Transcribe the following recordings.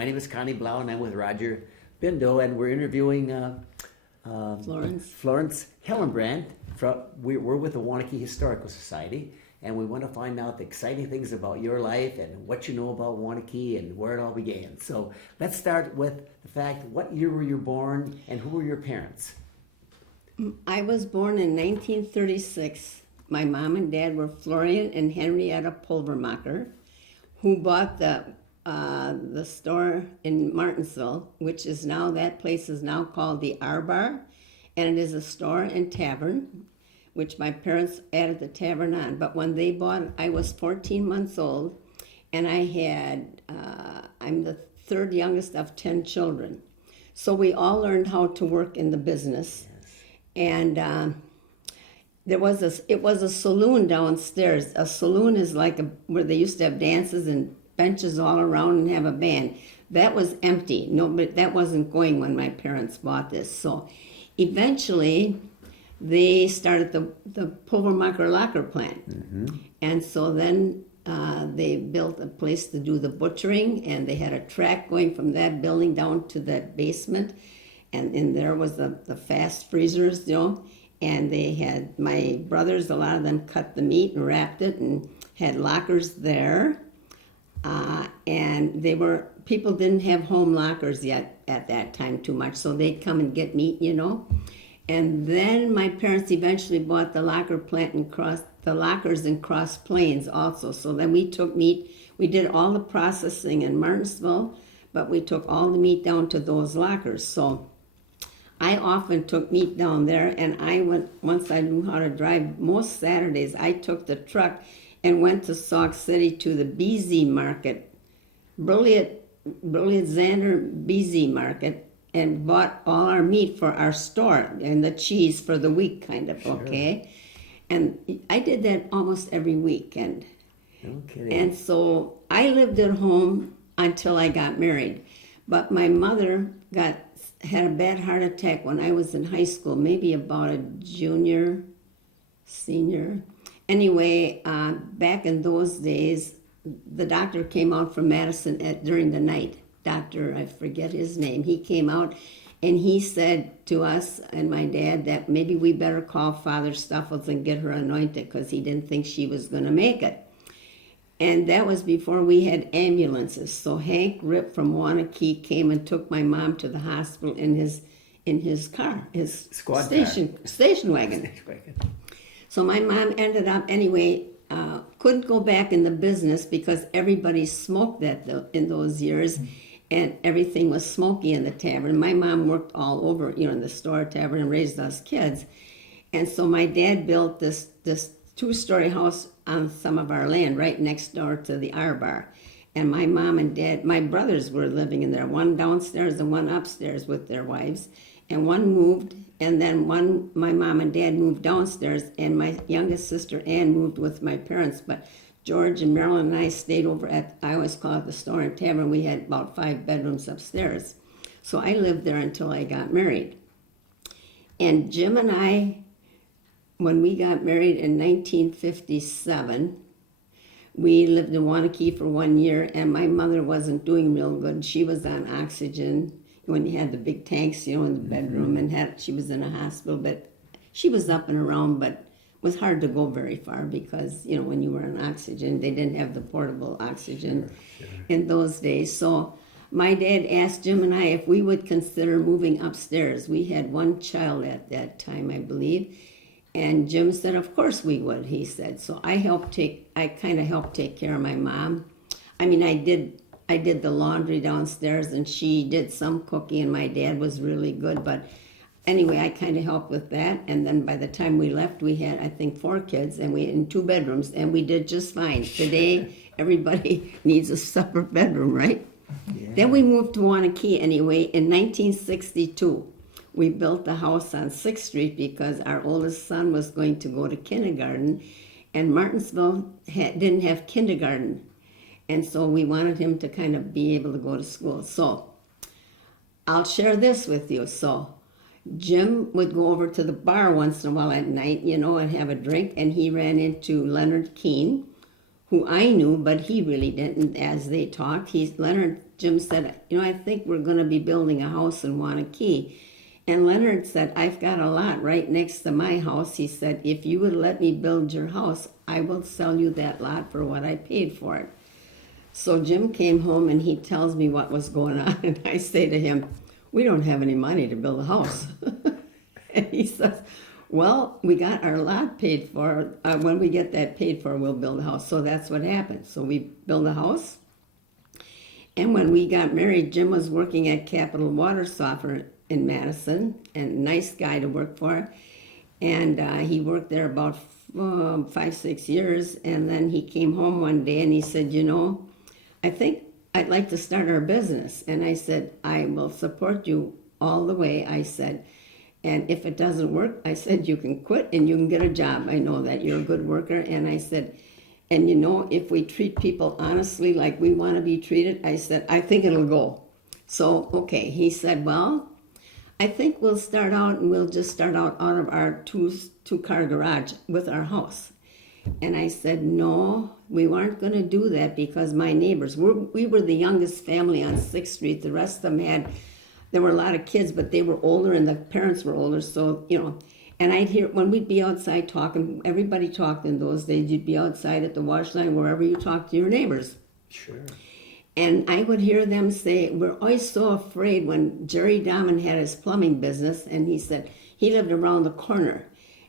My name is Connie Blau, and I'm with Roger Bindo, and we're interviewing Florence Hellenbrand. We're with the Waunakee Historical Society, and we want to find out the exciting things about your life and what you know about Waunakee and where it all began. So let's start with the fact, what year were you born, and who were your parents? I was born in 1936. My mom and dad were Florian and Henrietta Pulvermacher, who bought the store in Martinsville, which is now, that place is now called the R Bar, and it is a store and tavern, which my parents added the tavern on. But when they bought it, I was 14 months old, and I'm the third youngest of 10 children. So we all learned how to work in the business. And it was a saloon downstairs. A saloon is like where they used to have dances and benches all around and have a band. That was empty. But that wasn't going when my parents bought this. So eventually they started the Pulvermacher Locker plant. Mm-hmm. And so then they built a place to do the butchering, and they had a track going from that building down to that basement. And in there was the fast freezers, and they had, my brothers, a lot of them cut the meat and wrapped it and had lockers there. And people didn't have home lockers yet at that time too much, so they'd come and get meat, And then my parents eventually bought the locker plant and the lockers in Cross Plains also. So then we took meat, we did all the processing in Martinsville, but we took all the meat down to those lockers. So I often took meat down there, and once I knew how to drive, most Saturdays I took the truck and went to Sauk City to the BZ market, Brilliant Xander BZ market, and bought all our meat for our store and the cheese for the week, kind of, sure. Okay? And I did that almost every weekend. No kidding. And so I lived at home until I got married. But my mother had a bad heart attack when I was in high school, maybe about a senior. Anyway, back in those days, the doctor came out from Madison during the night. Doctor, I forget his name. He came out and he said to us and my dad that maybe we better call Father Stuffles and get her anointed, because he didn't think she was going to make it. And that was before we had ambulances. So Hank Rip from Waunakee came and took my mom to the hospital in his car, his station wagon. So my mom ended up, anyway, couldn't go back in the business because everybody smoked in those years, and everything was smoky in the tavern. My mom worked all over, in the store, tavern, and raised us kids. And so my dad built this 2-story house on some of our land right next door to the R Bar. And my mom and dad, my brothers were living in there, one downstairs and one upstairs with their wives. And one moved, and then my mom and dad moved downstairs, and my youngest sister Ann moved with my parents. But George and Marilyn and I stayed over at, I always call it the store and tavern. We had about 5 bedrooms upstairs. So I lived there until I got married. And Jim and I, when we got married in 1957, we lived in Waunakee for 1 year, and my mother wasn't doing real good. She was on oxygen when you had the big tanks, in the bedroom, and she was in a hospital, but she was up and around, but it was hard to go very far because, when you were on oxygen, they didn't have the portable oxygen in those days. So my dad asked Jim and I if we would consider moving upstairs. We had one child at that time, I believe. And Jim said, of course we would, he said. So I kind of helped take care of my mom. I mean, I did the laundry downstairs, and she did some cooking, and my dad was really good. But anyway, I kind of helped with that. And then by the time we left, we had, I think, 4 kids, and we in 2 bedrooms, and we did just fine. Today, everybody needs a separate bedroom, right? Yeah. Then we moved to Waunakee anyway in 1962. We built a house on 6th Street because our oldest son was going to go to kindergarten, and Martinsville didn't have kindergarten. And so we wanted him to kind of be able to go to school. So I'll share this with you. So Jim would go over to the bar once in a while at night, and have a drink, and he ran into Leonard Keene, who I knew, but he really didn't, as they talked. Leonard Jim said, I think we're going to be building a house in Waunakee. And Leonard said, I've got a lot right next to my house. He said, if you would let me build your house, I will sell you that lot for what I paid for it. So Jim came home and he tells me what was going on. And I say to him, we don't have any money to build a house. And he says, well, we got our lot paid for. When we get that paid for, we'll build a house. So that's what happened. So we built a house. And when we got married, Jim was working at Capital Water Softening in Madison, and nice guy to work for. And he worked there about 5-6 years. And then he came home one day and he said, I think I'd like to start our business. And I said, I will support you all the way, I said. And if it doesn't work, I said, you can quit and you can get a job. I know that you're a good worker. And I said, and if we treat people honestly like we want to be treated, I said, I think it'll go. So, okay, he said, well, I think we'll start out and we'll just start out of our two-car garage with our house. And I said, no, we weren't going to do that because my neighbors, we were the youngest family on 6th Street. The rest of them there were a lot of kids, but they were older and the parents were older. So, and I'd hear, when we'd be outside talking, everybody talked in those days, you'd be outside at the wash line, wherever you talked to your neighbors. Sure. And I would hear them say, we're always so afraid when Jerry Dahman had his plumbing business, and he said, he lived around the corner.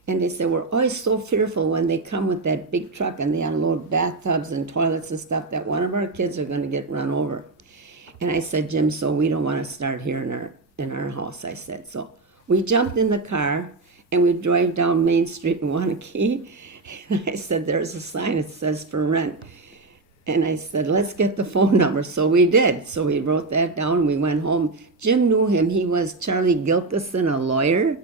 And they said, we're always so fearful when they come with that big truck and they unload bathtubs and toilets and stuff that one of our kids are going to get run over. And I said, Jim, so we don't want to start here in our house, I said. So we jumped in the car and we drove down Main Street in Waunakee. And I said, there's a sign that says for rent. And I said, let's get the phone number. So we did. So we wrote that down. We went home. Jim knew him. He was Charlie Gilkison, a lawyer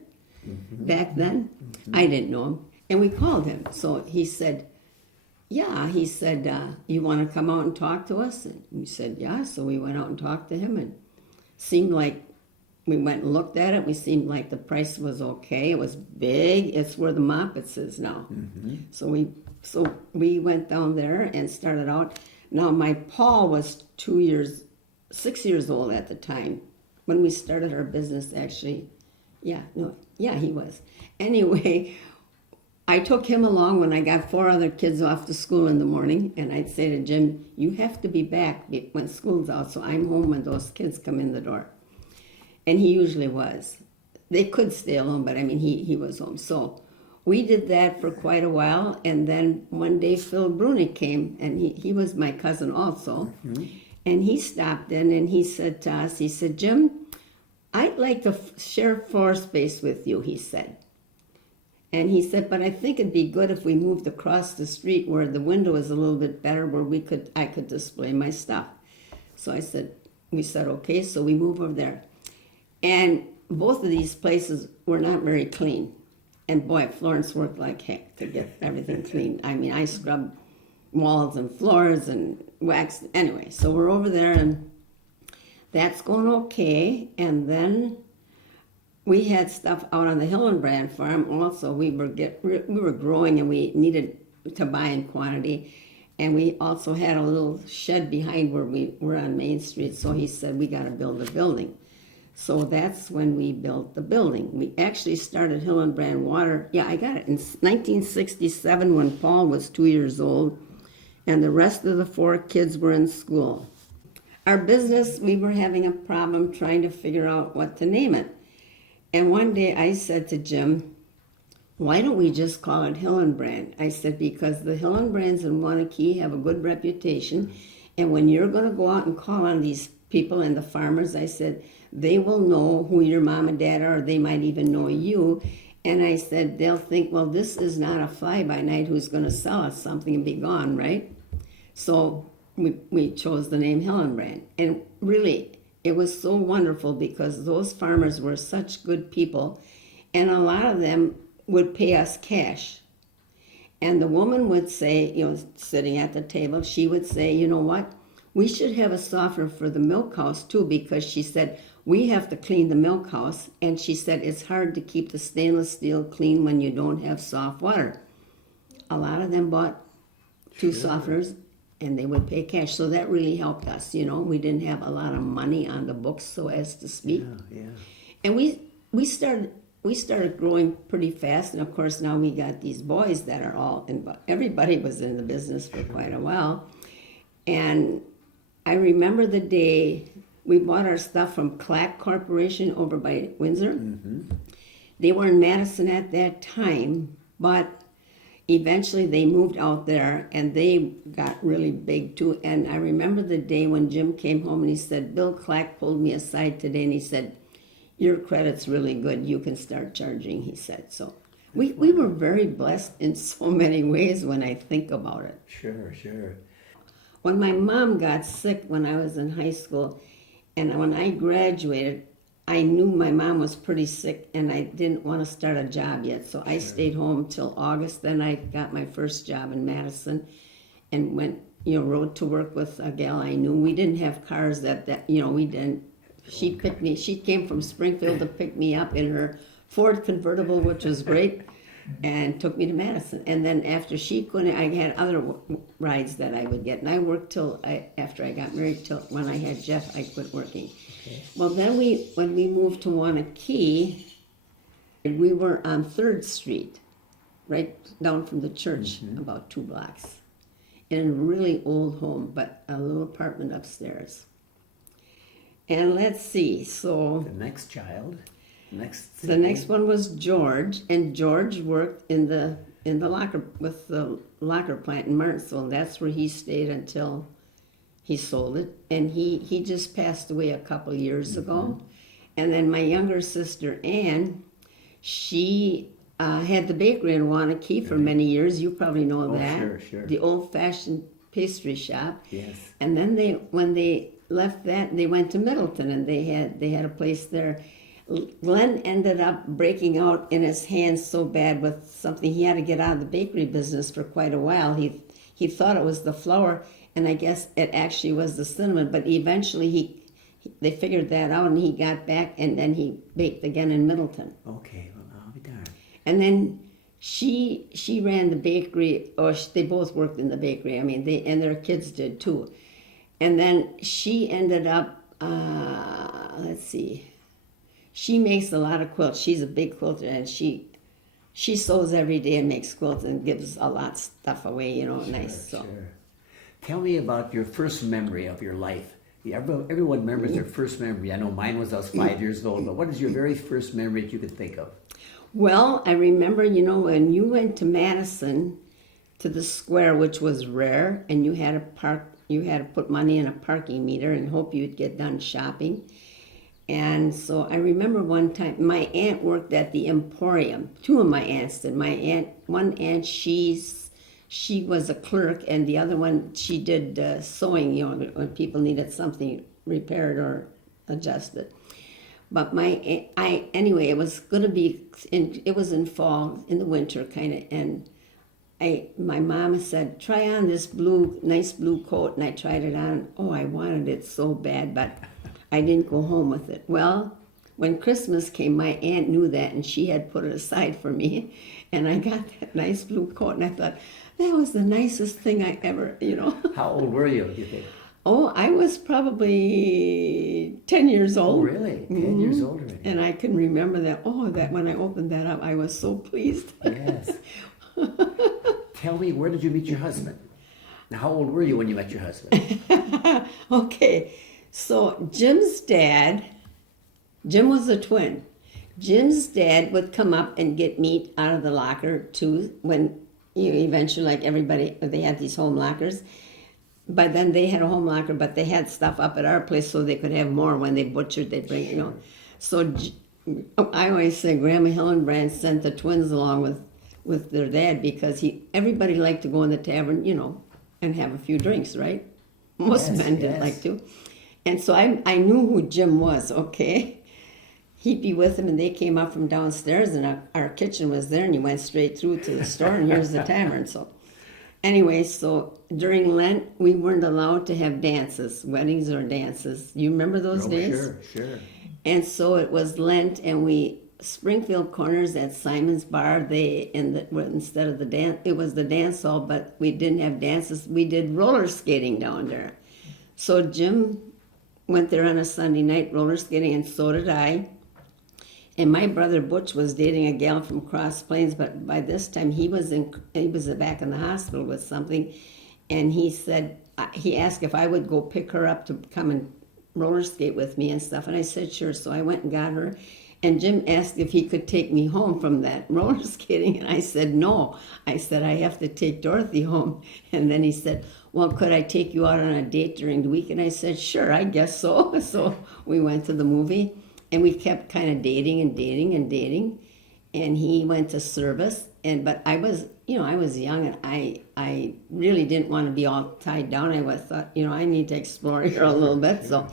back then. I didn't know him. And we called him. So he said, yeah. He said, you want to come out and talk to us? And we said, yeah. So we went out and talked to him. And seemed like we went and looked at it. We seemed like the price was okay. It was big. It's where the Moppets is now. So we went down there and started out. Now, my Paul was 6 years old at the time when we started our business, actually. Yeah, he was. Anyway, I took him along when I got 4 other kids off to school in the morning, and I'd say to Jim, you have to be back when school's out, so I'm home when those kids come in the door. And he usually was. They could stay alone, but I mean, he was home. So we did that for quite a while, and then one day Phil Bruni came, and he was my cousin also, and he stopped in and he said to us, he said, Jim, I'd like to share floor space with you, he said. And he said, but I think it'd be good if we moved across the street where the window is a little bit better, where I could display my stuff. So we said, okay, so we moved over there. And both of these places were not very clean. And boy, Florence worked like heck to get everything clean. I mean, I scrubbed walls and floors and waxed. Anyway, so we're over there and that's going okay. And then we had stuff out on the Hillenbrand farm also. We were growing and we needed to buy in quantity. And we also had a little shed behind where we were on Main Street. So he said, we got to build a building. So that's when we built the building. We actually started Hillenbrand Water. Yeah, I got it in 1967 when Paul was 2 years old. And the rest of the 4 kids were in school. Our business, we were having a problem trying to figure out what to name it. And one day I said to Jim, why don't we just call it Hillenbrand? I said, because the Hillenbrands in Waunakee have a good reputation. And when you're going to go out and call on these people and the farmers, I said, they will know who your mom and dad are, or they might even know you. And I said, they'll think, well, this is not a fly-by-night who's going to sell us something and be gone, right? So we chose the name Hillenbrand. And really, it was so wonderful because those farmers were such good people, and a lot of them would pay us cash. And the woman would say, sitting at the table, she would say, you know what? We should have a softener for the milk house too, because she said, we have to clean the milk house. And she said, it's hard to keep the stainless steel clean when you don't have soft water. A lot of them bought 2 softeners. and they would pay cash. So that really helped us, you know. We didn't have a lot of money on the books, so as to speak. Yeah. And we started growing pretty fast, and of course now we got these boys that are all in. Everybody was in the business for quite a while, and I remember the day we bought our stuff from Clack Corporation over by Windsor. Mm-hmm. They were in Madison at that time, but eventually they moved out there and they got really big too. And I remember the day when Jim came home and he said, Bill Clack pulled me aside today and he said, your credit's really good. You can start charging, he said. So we were very blessed in so many ways when I think about it. Sure. When my mom got sick when I was in high school, and when I graduated, I knew my mom was pretty sick and I didn't want to start a job yet. So I stayed home till August. Then I got my first job in Madison and went, rode to work with a gal I knew. We didn't have cars we didn't. She picked me. She came from Springfield to pick me up in her Ford convertible, which was great, and took me to Madison. And then after she couldn't, I had other rides that I would get. And I worked till after I got married, till when I had Jeff, I quit working. Okay. Well, then when we moved to Waunakee, we were on 3rd Street, right down from the church, about 2 blocks, in a really old home, but a little apartment upstairs. And let's see, so The next child. the next one was George, and George worked in the locker with the locker plant in Martinsville. And that's where he stayed until he sold it, and he just passed away a couple years ago. And then my younger sister Ann, she had the bakery in Waunakee for many years. You probably know that. Sure. The old-fashioned pastry shop. Yes. And then when they left that, they went to Middleton, and they had a place there. Glenn ended up breaking out in his hands so bad with something. He had to get out of the bakery business for quite a while. He thought it was the flour, and I guess it actually was the cinnamon. But eventually they figured that out, and he got back, and then he baked again in Middleton. Okay, well, I'll be darned. And then she ran the bakery, or they both worked in the bakery. I mean, and their kids did too. And then she ended up, let's see. She makes a lot of quilts. She's a big quilter, and she sews every day and makes quilts and gives a lot of stuff away, nice. So. Sure. Tell me about your first memory of your life. Everyone remembers their first memory. I know mine was I was 5 years old, but what is your very first memory that you could think of? Well, I remember, when you went to Madison, to the square, which was rare, and you had to put money in a parking meter and hope you'd get done shopping. And so I remember one time, my aunt worked at the Emporium. 2 of my aunts did. One aunt, she was a clerk, and the other one, she did sewing, when people needed something repaired or adjusted. But anyway, it was going to be, it was in fall, in the winter kind of, and my mom said, try on this nice blue coat, and I tried it on. Oh, I wanted it so bad, but I didn't go home with it. Well, when Christmas came, my aunt knew that, and she had put it aside for me, and I got that nice blue coat, and I thought, that was the nicest thing I ever, How old were you, do you think? Oh, I was probably 10 years old. Oh, really? 10 years old already. And I can remember that when I opened that up, I was so pleased. Yes. Tell me, where did you meet your husband? Now, how old were you when you met your husband? Okay, so Jim's dad, Jim was a twin. Jim's dad would come up and get meat out of the locker too, when eventually, like everybody, they had these home lockers. But then they had a home locker, but they had stuff up at our place so they could have more. When they butchered, they'd bring, So I always say Grandma Hillenbrand sent the twins along with their dad because everybody liked to go in the tavern, and have a few drinks, right? Most men did like to. And so I knew who Jim was, okay? He'd be with him, and they came up from downstairs, and our kitchen was there, and you went straight through to the store, and here's the tavern. So anyway, so during Lent, we weren't allowed to have dances, weddings or dances. You remember those days? Sure. And so it was Lent, and we Springfield Corners at Simon's Bar. Instead of the dance, it was the dance hall, but we didn't have dances. We did roller skating down there. So Jim went there on a Sunday night roller skating, and so did I. And my brother Butch was dating a gal from Cross Plains, but by this time he was back in the hospital with something, and he asked if I would go pick her up to come and roller skate with me and stuff, and I said sure. So I went and got her, and Jim asked if he could take me home from that roller skating, and I said no. I said I have to take Dorothy home, and then he said, well, could I take you out on a date during the week? And I said sure, I guess so. So we went to the movie. And we kept kind of dating, and he went to service. But I was young, and I really didn't want to be all tied down. I thought, I need to explore here a little bit. So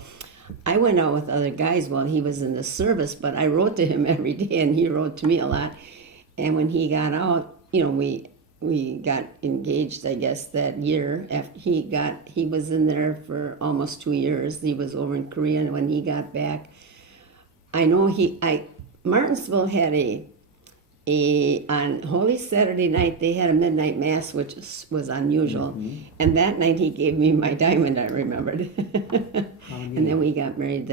I went out with other guys while he was in the service, but I wrote to him every day, and he wrote to me a lot. And when he got out, we got engaged, I guess, that year. After he was in there for almost 2 years. He was over in Korea, and when he got back, I know Martinsville had on Holy Saturday night, they had a midnight mass, which was unusual. Mm-hmm. And that night he gave me my diamond, I remembered. And then we got married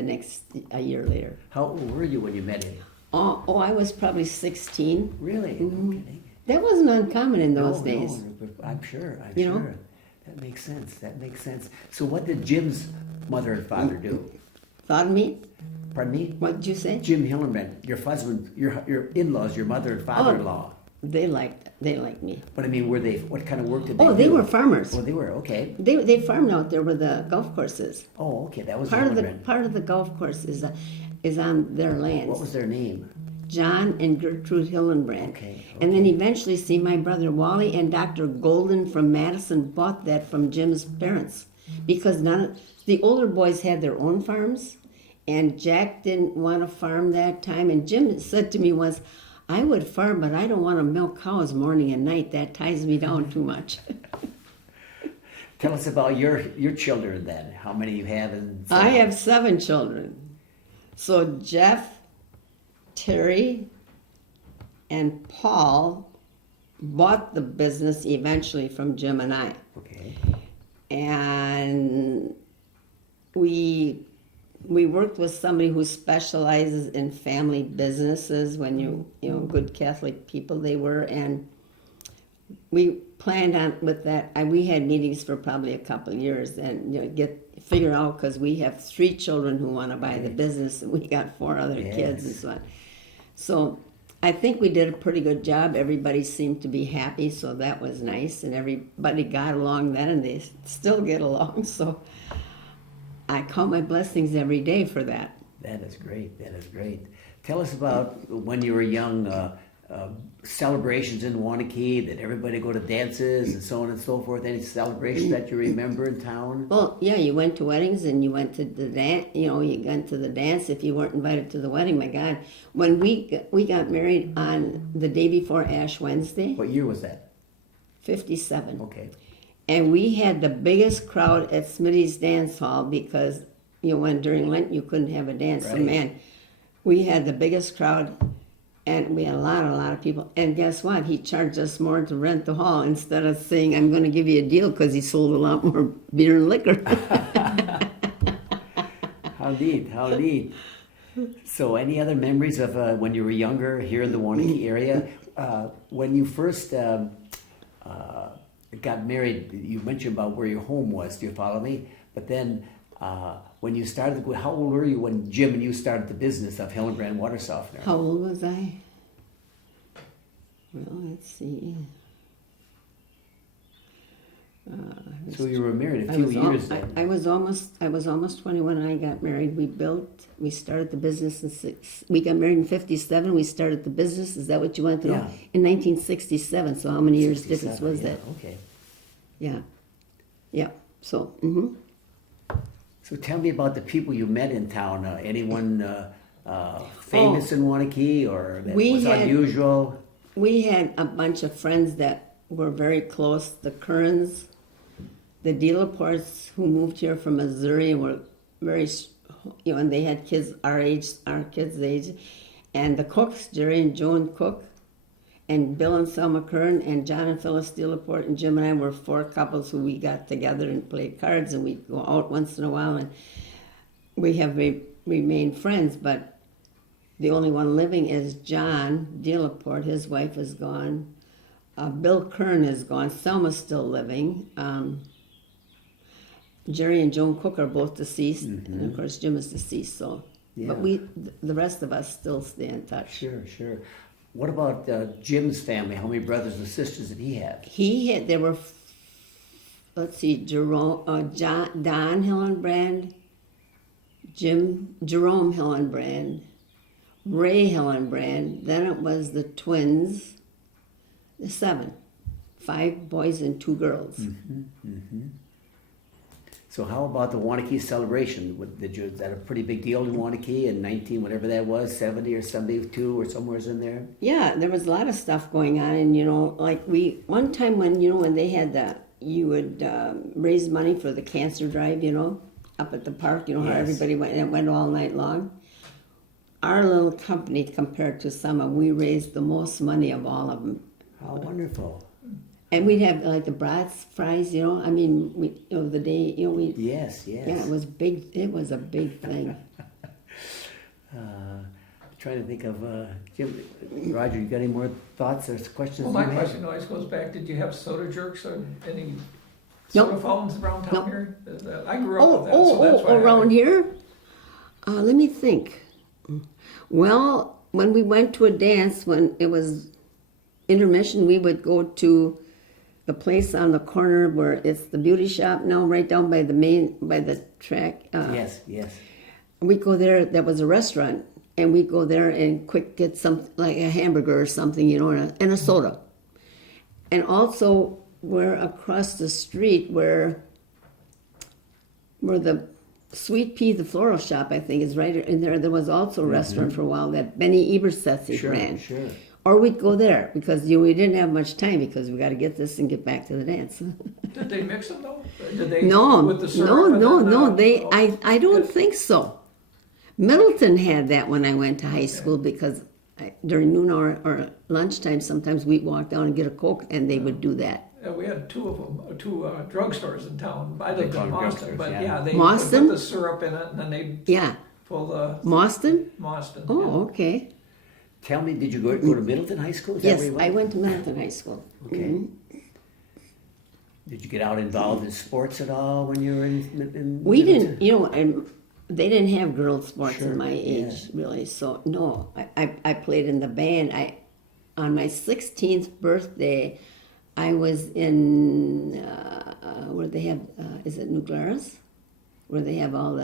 a year later. How old were you when you met him? Oh, I was probably 16. Really? Mm-hmm. Okay. That wasn't uncommon in those days. No, I'm sure. Sure. That makes sense. So what did Jim's mother and father do? Thought of me? Pardon me? What did you say? Jim Hillenbrand, your husband, your in-laws, your mother and father-in-law. They liked me. But I mean, what kind of work did they do? Oh, they were farmers. Oh, they were, okay. They farmed out there where the golf course is. Oh, okay, that was part of the golf course is on their lands. What was their name? John and Gertrude Hillenbrand. Okay. And then eventually, my brother Wally and Dr. Golden from Madison bought that from Jim's parents, because the older boys had their own farms. And Jack didn't want to farm that time. And Jim said to me once, I would farm, but I don't want to milk cows morning and night. That ties me down too much. Tell us about your children then. How many you have? I have 7 children. So Jeff, Terry, and Paul bought the business eventually from Jim and I. Okay. And we worked with somebody who specializes in family businesses. When good Catholic people they were, and we planned on with that. We had meetings for probably a couple of years, and figure out, because we have 3 children who want to buy the business, and we got 4 other kids and so on. So I think we did a pretty good job. Everybody seemed to be happy, so that was nice, and everybody got along then, and they still get along. So I count my blessings every day for that. That is great. Tell us about when you were young, celebrations in Waunakee, that everybody go to dances and so on and so forth. Any celebrations that you remember in town? Well, yeah, you went to weddings and you went to the dance. You went to the dance if you weren't invited to the wedding. My God, when we got married on the day before Ash Wednesday. What year was that? 57. Okay. And we had the biggest crowd at Smitty's Dance Hall, because when during Lent you couldn't have a dance. Right. So man, we had the biggest crowd, and we had a lot of people. And guess what? He charged us more to rent the hall instead of saying, I'm going to give you a deal, because he sold a lot more beer and liquor. How neat. So any other memories of when you were younger here in the Waunakee area? When you first got married, you mentioned about where your home was. Do you follow me? But then when you started, how old were you when Jim and you started the business of Hillenbrand Water Softener? How old was I? Well, let's see. So you were married a few years then. I was almost 20 when I got married. We started the business we got married in 57. We started the business. Is that what you want to know? Yeah. In 1967. So how many years difference was that? Okay. Yeah. So. Mm-hmm. So tell me about the people you met in town. Anyone famous in Waunakee, or that was unusual? We had a bunch of friends that were very close. The Kerns, the Delaports, who moved here from Missouri, were very, and they had kids our kids' age. And the cooks, Jerry and Joan Cook, and Bill and Selma Kern, and John and Phyllis Steelaport, and Jim and I were 4 couples who we got together and played cards, and we'd go out once in a while, and we have remained friends, but the only one living is John Steelaport. His wife is gone. Bill Kern is gone. Selma's still living. Jerry and Joan Cook are both deceased, and of course Jim is deceased, so. Yeah. But the rest of us still stay in touch. Sure. What about Jim's family? How many brothers and sisters did he have? There were, let's see, Don Hillenbrand, Jerome Hillenbrand, Ray Hillenbrand, then it was the twins, the 7, 5 boys and 2 girls. So how about the Waunakee celebration? Is that a pretty big deal in Waunakee in 19, whatever that was, 70 or 72 or somewhere's in there? Yeah, there was a lot of stuff going on, and like one time when they had you would raise money for the cancer drive, up at the park, how Yes. everybody went, and it went all night long. Our little company, compared to some of them, we raised the most money of all of them. How wonderful. And we'd have like the brats fries, I mean, the day, Yes. Yeah, it was big. It was a big thing. Trying to think of Jim, Roger. You got any more thoughts or questions? Well, my you have? question always goes back, did you have soda jerks or any Nope. soda fountains around town Nope. here? I grew up with that, so that's why around here? Let me think. Well, when we went to a dance, when it was intermission, we would go to the place on the corner where it's the beauty shop now, right down by the track. Yes. We'd go there. There was a restaurant, and we'd go there and quick get some, like a hamburger or something, and a soda. And also, we're across the street where the Sweet Pea, the floral shop, I think, is right in there. There was also a restaurant for a while that Benny Ebersetzi ran. Sure. Or we'd go there because we didn't have much time because we got to get this and get back to the dance. Did they mix them though? Did they No, with the syrup no. and I don't think so. Middleton had that when I went to high school because during noon or lunchtime, sometimes we'd walk down and get a Coke, and they would do that. we had 2 of them, 2 drugstores in town. I lived call in them Boston, drugstores, but yeah. yeah, they Boston? put the syrup in it and then they Yeah. pull the Boston? Boston. Oh, okay. Tell me, did you go to Middleton High School? Is that Yes, where you I went to Middleton High School. Okay. Did you get out involved in sports at all when you were in We Middleton? didn't, and they didn't have girls sports Sure, in my age, really. So no, I played in the band. On my 16th birthday, I was in where they have is it New Glarus, where they have all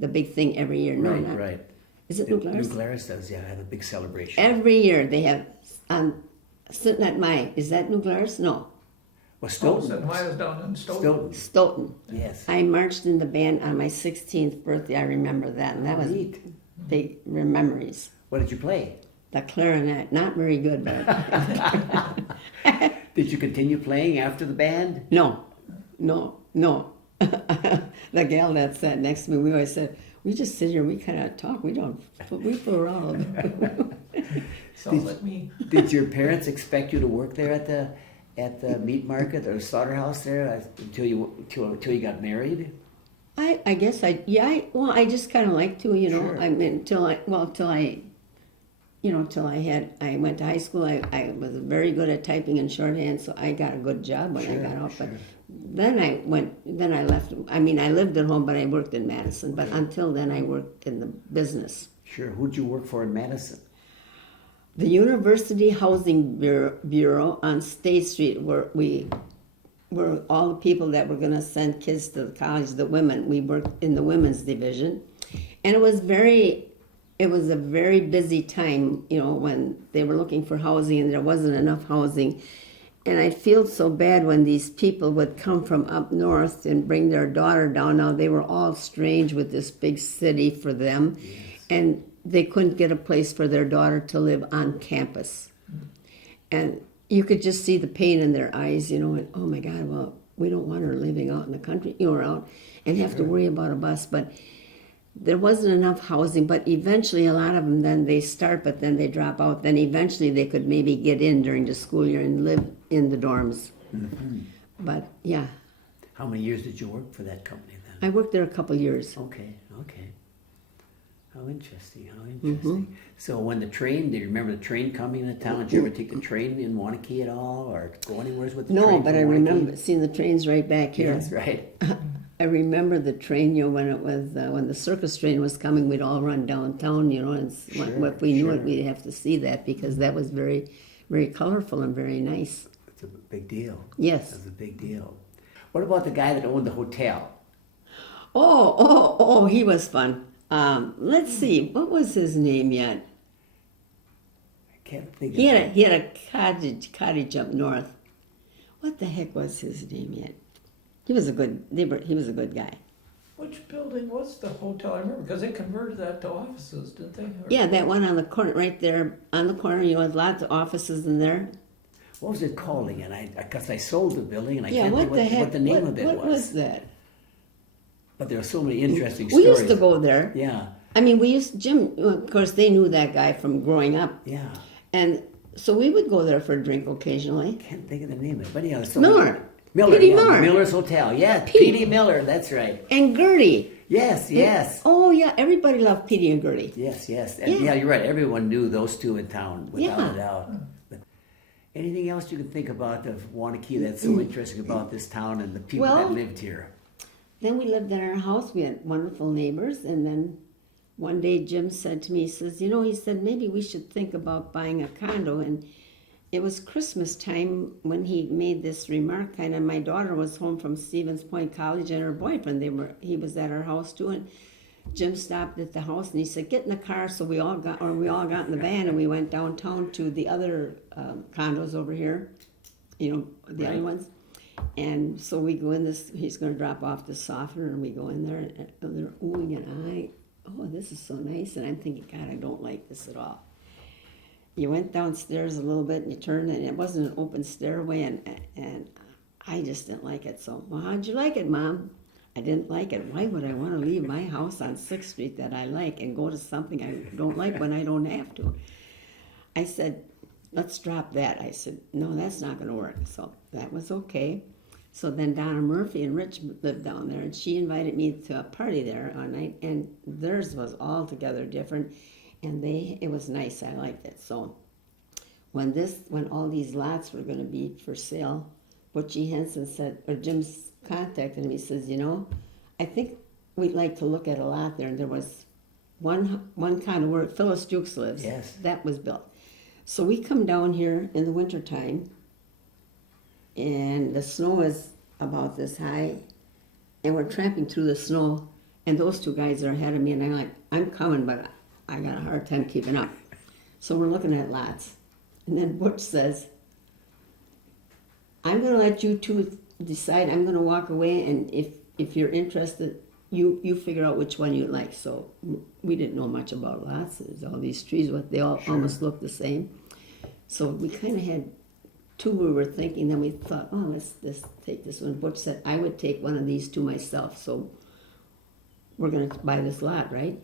the big thing every year. No, not, Right. Is it New Glarus? New Glarus does, yeah, have a big celebration. Every year they have sitting at my. Is that New Glarus? No, Well, Stoughton. Stoughton. Mine was down in Stoughton. Stoughton. Yes. I marched in the band on my 16th birthday. I remember that, and that was Neat. big memories. What did you play? The clarinet, not very good, but Did you continue playing after the band? no. The gal that sat next to me, we always said, we just sit here and we kind of talk. We fool around. Sounds like me. Did your parents expect you to work there at the meat market or slaughterhouse there until you got married? I guess I just kind of like to, Sure. I mean, till I went to high school. I was very good at typing and shorthand, so I got a good job when I got out. But then I left. I mean, I lived at home, but I worked in Madison. But until then, I worked in the business. Sure. Who'd you work for in Madison? The University Housing Bureau on State Street, where we were all the people that were going to send kids to the college, the women. We worked in the women's division. And it was a very busy time, when they were looking for housing and there wasn't enough housing. And I feel so bad when these people would come from up north and bring their daughter down. Now, they were all strange with this big city for them. Yes. And they couldn't get a place for their daughter to live on campus. And you could just see the pain in their eyes, and oh my God, well, we don't want her living out in the country, or out and have to worry about a bus. But there wasn't enough housing, but eventually a lot of them then they start, but then they drop out. Then eventually they could maybe get in during the school year and live in the dorms. But yeah, How many years did you work for that company then? I worked there a couple years. Okay. How interesting, So when the train, do you remember the train coming into town? Did you ever take the train in Waunakee at all, or go anywhere with the train? No, but from I Waunakee? remember seeing the trains right back here. Yes, right. I remember the train, when it was when the circus train was coming, we'd all run downtown, and if we knew it, we'd have to see that because that was very, very colorful and very nice. It's a big deal. Yes. It's a big deal. What about the guy that owned the hotel? Oh, he was fun. Let's see, what was his name yet? I can't think of He it. had a cottage up north. What the heck was his name yet? He was a good guy. Which building was the hotel? I remember, because they converted that to offices, didn't they? Or- Yeah, that one on the corner, right there on the corner. With lots of offices in there. What was it called again? Because I sold the building and I Yeah, can't what think the heck? what the name of it what was that? But there are so many interesting We stories. used to go there. Yeah, I mean, Jim, of course, they knew that guy from growing up. yeah. And so we would go there for a drink occasionally. Can't think of the name of it. But yeah, so Miller. Miller, P.D. yeah, Miller. Miller's Hotel. Yeah, P.D. P.D. Miller, that's right. And Gertie. Yes. Oh, yeah, everybody loved Petey and Gertie. Yes. And Yeah. yeah, you're right. Everyone knew those two in town, without Yeah. a doubt. But anything else you can think about of Waunakee that's so interesting about this town and the people Well, that lived here? Then we lived in our house. We had wonderful neighbors. And then one day Jim said to me, he said, maybe we should think about buying a condo. And it was Christmas time when he made this remark. Kind of, my daughter was home from Stevens Point College and her boyfriend. He was at our house too. And Jim stopped at the house and he said, "Get in the car." So we all got in the van and we went downtown to the other condos over here. The Right. other ones. And so we go in this, he's going to drop off the softener, and we go in there, and they're oohing and eyeing. Oh, this is so nice. And I'm thinking, God, I don't like this at all. You went downstairs a little bit, and you turned, and it wasn't an open stairway, and I just didn't like it. So, well, how'd you like it, Mom? I didn't like it. Why would I want to leave my house on 6th Street that I like and go to something I don't like when I don't have to? I said, let's drop that. I said, no, that's not going to work. So that was okay. So then Donna Murphy and Rich lived down there, and she invited me to a party there one night, and theirs was altogether different, and it was nice. I liked it. So when all these lots were going to be for sale, Butchie Henson said, or Jim's contacted me, he says, I think we'd like to look at a lot there, and there was one kind of where Phyllis Jukes lives. Yes. That was built. So we come down here in the wintertime, and the snow is about this high, and we're tramping through the snow, and those two guys are ahead of me, and I'm like, I'm coming, but I got a hard time keeping up. So we're looking at lots. And then Butch says, I'm going to let you two decide. I'm going to walk away, and if you're interested, you figure out which one you like. So we didn't know much about lots. There's all these trees, they all almost look the same. So we kind of had two we were thinking, then we thought, oh, let's take this one. Butch said, I would take one of these two myself, so we're going to buy this lot, right?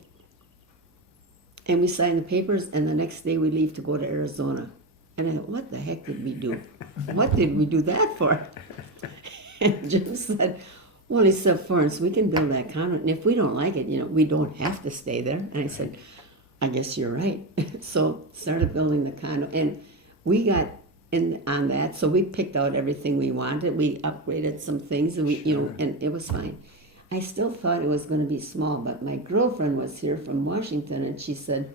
And we signed the papers, and the next day we leave to go to Arizona. And I thought, what the heck did we do? What did we do that for? And Jim said, well, he said, Florence, we can build that condo, and if we don't like it, we don't have to stay there. And I said, I guess you're right. So started building the condo, and we got in on that. So we picked out everything we wanted. We upgraded some things, and and it was fine. I still thought it was going to be small, but my girlfriend was here from Washington, and she said,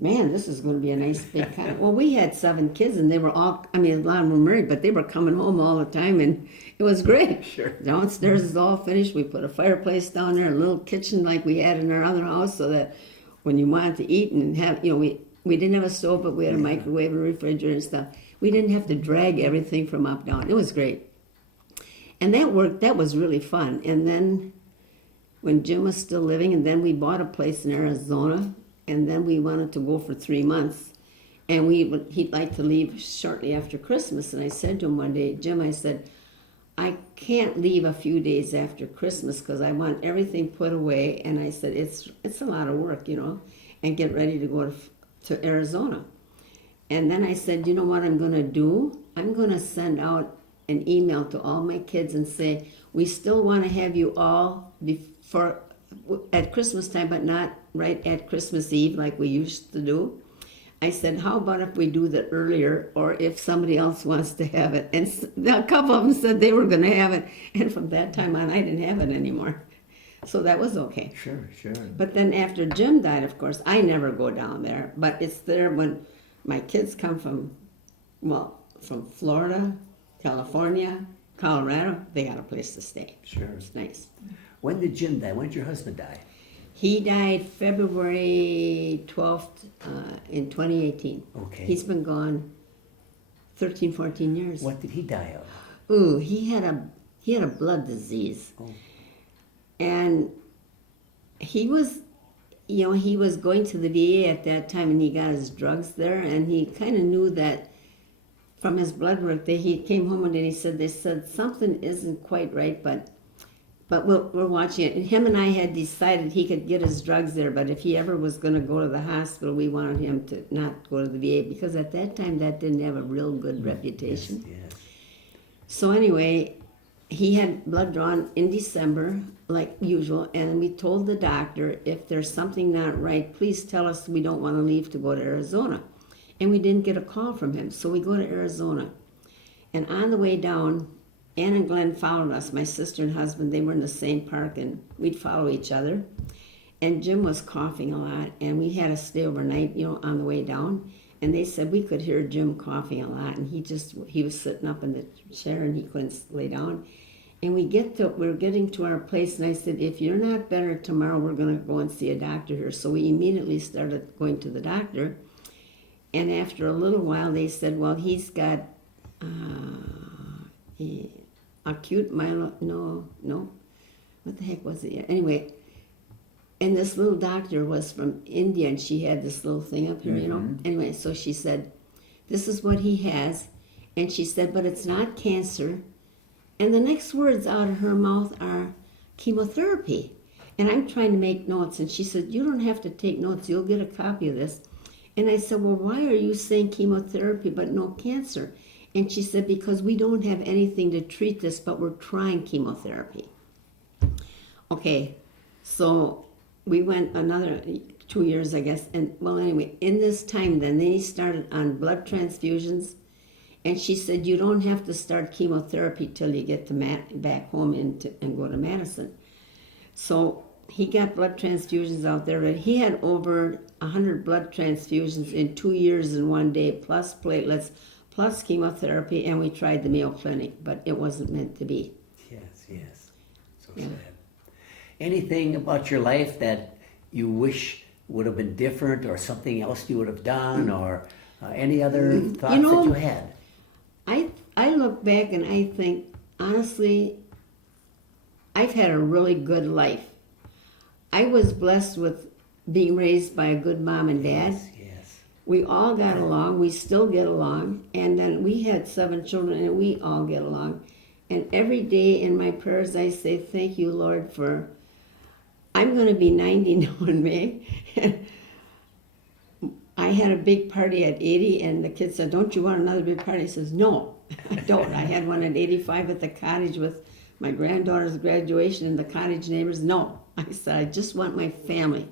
man, this is going to be a nice big condo. Well, we had 7 kids, and they were all, a lot of them were married, but they were coming home all the time, and it was great. Sure. Downstairs is all finished. We put a fireplace down there, a little kitchen like we had in our other house, so that when you wanted to eat and have, we didn't have a stove, but we had a microwave, a refrigerator and stuff. We didn't have to drag everything from up down. It was great. And that worked. That was really fun. And then when Jim was still living, and then we bought a place in Arizona, and then we wanted to go for 3 months. And he'd like to leave shortly after Christmas. And I said to him one day, Jim, I said, I can't leave a few days after Christmas because I want everything put away. And I said, it's a lot of work, and get ready to go to Arizona. And then I said, you know what I'm going to do? I'm going to send out an email to all my kids and say, we still want to have you all at Christmas time, but not right at Christmas Eve like we used to do. I said, how about if we do that earlier, or if somebody else wants to have it? And a couple of them said they were going to have it. And from that time on, I didn't have it anymore. So that was okay. Sure. But then after Jim died, of course, I never go down there. But it's there when my kids come from Florida, California, Colorado. They got a place to stay. Sure. It's nice. When did Jim die? When did your husband die? He died February 12th in 2018. Okay. He's been gone 13, 14 years. What did he die of? Ooh, he had a blood disease. Oh. And he was going to the VA at that time, and he got his drugs there, and he kind of knew that from his blood work that he came home and they said something isn't quite right, but we're watching it. And him and I had decided he could get his drugs there, but if he ever was going to go to the hospital, we wanted him to not go to the VA because at that time that didn't have a real good reputation. Yes. So anyway, he had blood drawn in December, like usual, and we told the doctor, if there's something not right, please tell us. We don't want to leave to go to Arizona. And we didn't get a call from him, so we go to Arizona. And on the way down, Ann and Glenn followed us, my sister and husband. They were in the same park, and we'd follow each other. And Jim was coughing a lot, and we had to stay overnight, on the way down. And they said we could hear Jim coughing a lot, and he was sitting up in the chair, and he couldn't lay down. And we're getting to our place, and I said, if you're not better tomorrow, we're going to go and see a doctor here. So we immediately started going to the doctor. And after a little while, they said, well, he's got acute what the heck was it? Anyway, and this little doctor was from India, and she had this little thing up here, Anyway, so she said, this is what he has. And she said, but it's not cancer. And the next words out of her mouth are chemotherapy. And I'm trying to make notes. And she said, you don't have to take notes. You'll get a copy of this. And I said, well, why are you saying chemotherapy but no cancer? And she said, because we don't have anything to treat this, but we're trying chemotherapy. Okay, so we went another 2 years, I guess. And, well, anyway, in this time then he started on blood transfusions. And she said, you don't have to start chemotherapy till you get back home and go to Madison. So he got blood transfusions out there. But he had over 100 blood transfusions in 2 years and 1 day, plus platelets, plus chemotherapy, and we tried the Mayo Clinic, but it wasn't meant to be. Yes. So sad. Anything about your life that you wish would have been different, or something else you would have done, or any other thoughts that you had? I look back and I think, honestly, I've had a really good life. I was blessed with being raised by a good mom and dad. Yes. We all got along. We still get along. And then we had 7 children, and we all get along. And every day in my prayers, I say, thank you, Lord, for... I'm going to be 90 now in May. I had a big party at 80, and the kids said, don't you want another big party? I says, no, I don't. I had one at 85 at the cottage with my granddaughter's graduation and the cottage neighbors. No, I said, I just want my family.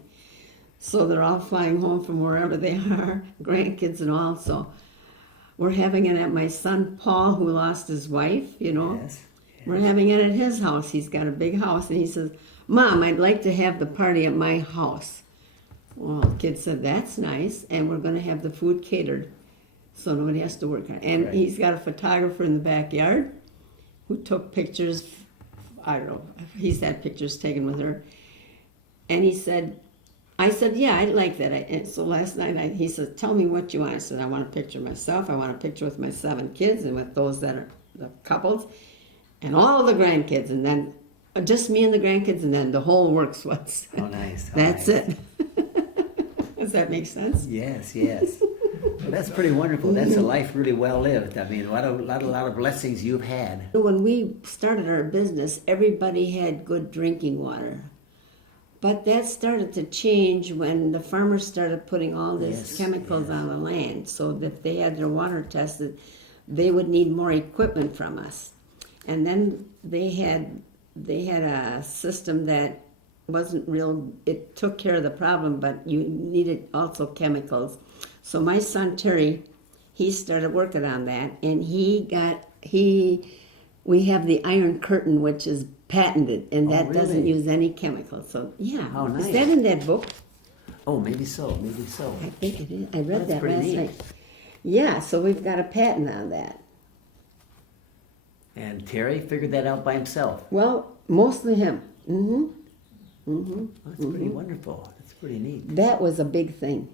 So they're all flying home from wherever they are, grandkids and all. So we're having it at my son Paul, who lost his wife, Yes. We're having it at his house. He's got a big house, and he says, Mom, I'd like to have the party at my house. Well, the kid said, that's nice, and we're going to have the food catered so nobody has to work on it. And He's got a photographer in the backyard who took pictures. I don't know. He's had pictures taken with her. And I said, yeah, I'd like that. And so last night he said, tell me what you want. I said, I want a picture of myself. I want a picture with my 7 kids and with those that are the couples and all the grandkids. And then just me and the grandkids, and then the whole works once. How nice. That's it. Does that make sense? Yes. Well, that's pretty wonderful. That's a life really well lived. I mean, a lot of blessings you've had. When we started our business, everybody had good drinking water. But that started to change when the farmers started putting all these chemicals on the land. So that if they had their water tested, they would need more equipment from us. And then they had a system that wasn't real. It took care of the problem, but you needed also chemicals. So my son Terry, he started working on that, and we have the iron curtain, which is patented, and that doesn't use any chemicals. So yeah, How nice. Is that in that book? Oh, maybe so. Maybe so. I think it is. I read That's that pretty last neat. night. Yeah, so we've got a patent on that. And Terry figured that out by himself. Well, mostly him. That's pretty wonderful. That's pretty neat. That was a big thing.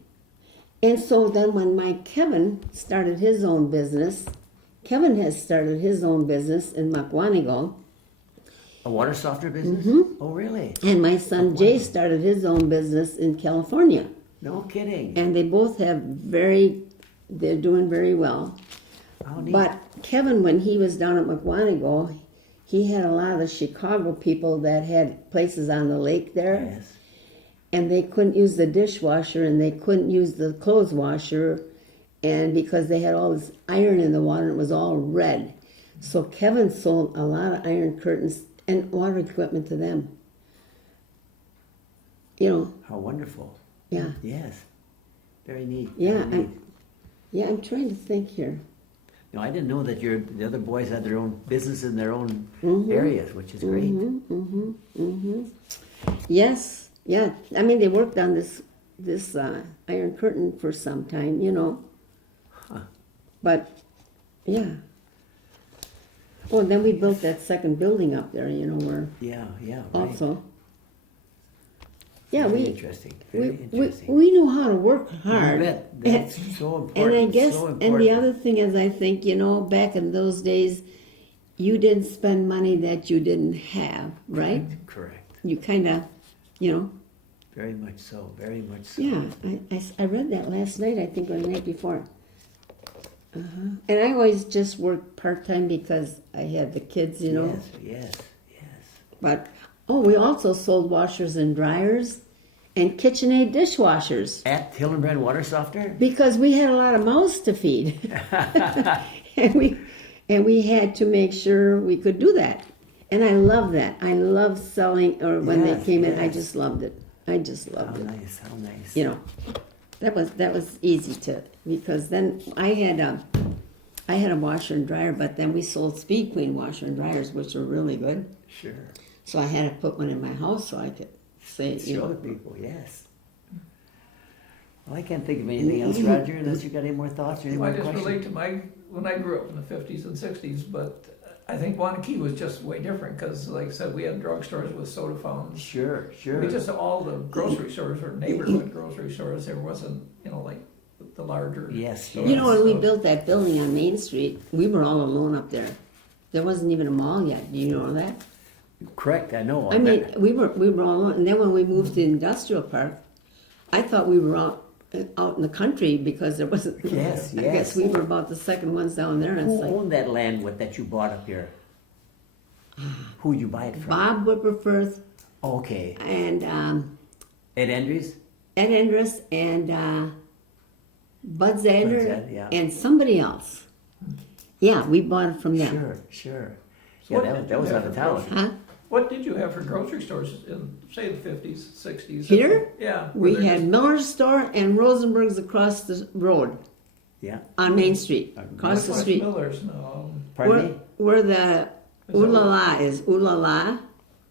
And so then when my Kevin started his own business, Kevin has started his own business in Waunakee. A water softener business? Oh, really? And my son Jay started his own business in California. No kidding. And they both they're doing very well. How neat. But Kevin, when he was down at Waunakee, he had a lot of the Chicago people that had places on the lake there. Yes. And they couldn't use the dishwasher and they couldn't use the clothes washer, and because they had all this iron in the water, it was all red. So Kevin sold a lot of iron curtains and water equipment to them. You know. How wonderful. Yeah. Yes. Very neat. Yeah. Very neat. I'm trying to think here. No, I didn't know that the other boys had their own business in their own areas, which is great. Yes. Yeah. I mean, they worked on this iron curtain for some time, you know. But yeah. Oh, and then we built that second building up there, you know, where Yeah, right. also. Yeah, Very we interesting. Very we interesting. we knew how to work hard. I bet. That's so important. And I guess, so and the important. other thing is, I think, you know, back in those days, you didn't spend money that you didn't have, right? Correct. You kind of, you know. Very much so. Very much so. Yeah, I read that last night, I think, or the night before. And I always just worked part-time because I had the kids, you know. Yes. But, we also sold washers and dryers and KitchenAid dishwashers At Hillenbrand Water Softener? because we had a lot of mouths to feed. and we had to make sure we could do that. And I love that. I love selling, or when they came in, I just loved it. I just loved it. How nice. You know, that was easy to, because then I had a washer and dryer, but then we sold Speed Queen washer and dryers, which were really good. Sure. So I had to put one in my house so I could say, you Show know. people, yes. Well, I can't think of anything else, Roger, unless you got any more thoughts or any more I just questions. relate to when I grew up in the 50s and 60s, but I think Waunakee was just way different because, like I said, we had drugstores with soda fountains. Sure. We just, all the grocery stores were neighborhood grocery stores. There wasn't, you know, like the larger. Yes. stores. You know, when we So- built that building on Main Street, we were all alone up there. There wasn't even a mall yet. Do you know that? Correct, I know. I mean, we were all alone. And then when we moved to the industrial park, I thought we were out in the country because there wasn't. Yes, I guess yes. we were about the second ones down there. And it's Who like owned that land that you bought up here? Who'd you buy it from? Bob Whipperfirth Okay. and Ed Endries? Ed Endress and Bud Zander Zed, yeah. and somebody else. Yeah, we bought it from them. Sure. So Yeah, what did that you was have out of for town. grocery- Huh? What did you have for grocery stores in, say, the 50s, 60s? Here? Yeah. We were there had just- Miller's store and Rosenberg's across the road Yeah. on Main Street, across the What's street. Miller's? No. Pardon me? Where the Ooh La La is. Ooh La La.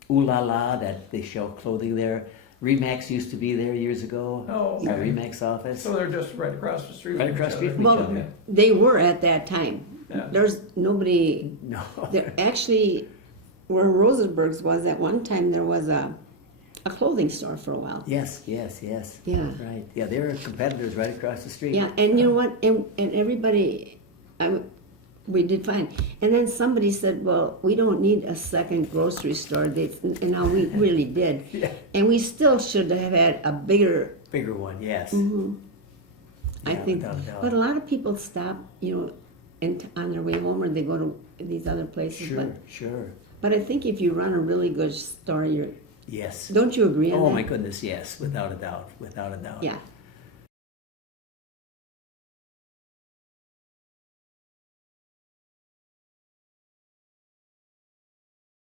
Ooh La La, that they sell clothing there. Remax used to be there years ago. Oh, Our okay. Remax office. So they're just right across the street. Right from across each the street other. from each Well, other. they were at that time. Yeah. There's nobody. No. There actually, where Rosenberg's was at one time, there was a clothing store for a while. Yes. Yeah. Right. Yeah, they were competitors right across the street. Yeah, and you know what? And everybody, we did fine. And then somebody said, "Well, we don't need a second grocery store." And now we really did. Yeah. And we still should have had a bigger. Bigger one, yes. Mm-hmm. I Yeah, think, without a doubt. but a lot of people stop, and on their way home, or they go to these other places. Sure, sure. But I think if you run a really good story, Yes. don't you agree on Oh that? my goodness, yes, without a doubt, without a doubt. Yeah.